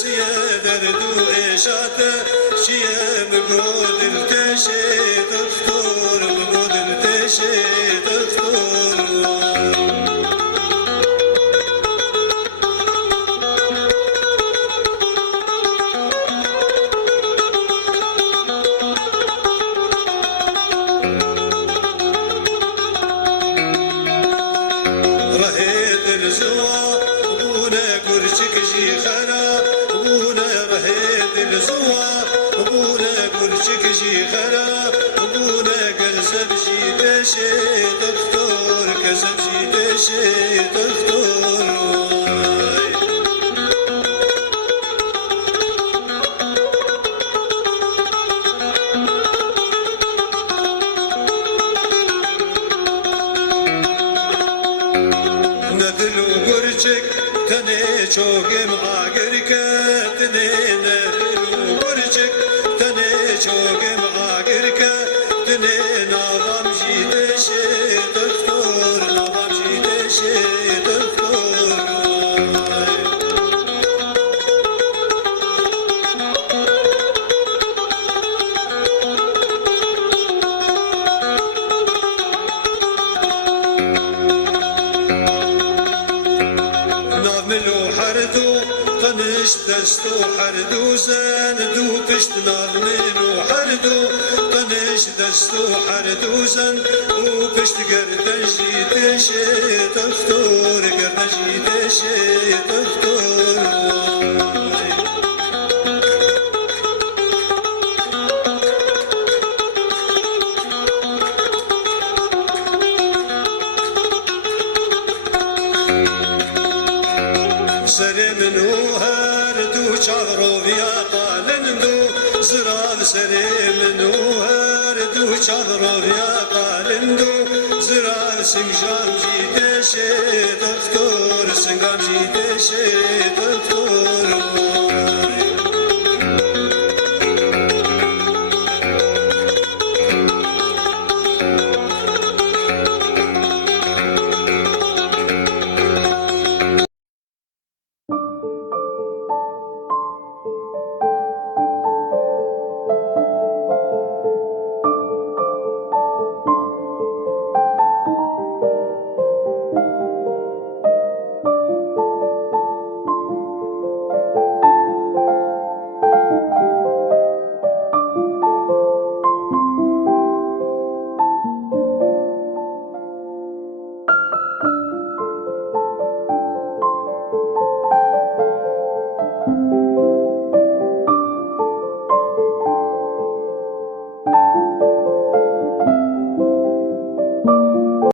سيا دردو إشاته شيا مقود التشي دكتور مقود التشي دكتور رهيد الزوا بونا قرشك جي خرا بونا رهيد الزوا بونا قرشك جي خرا بونا كسب جي تشي دكتور كسب جي تشي دكتور ندلو برچك تني چوگم آگرك تني ندلو برچك تني چوگم آگرك تني نظام جيدشي دكتور نظام جيدشي دكتور نعملو حردو طنش دستو حردو زندو پشت نعملو حردو طنش دستو حردو زن و پشت گردن جیدشی دکتور گردن جیدشی دکتور سر منو هر دو چاغرو ویا قالندو زرال سر منو هر دو چاغرو ویا قالندو زرال سنگام جیدشی دکتور سنگام جیدشی دکتور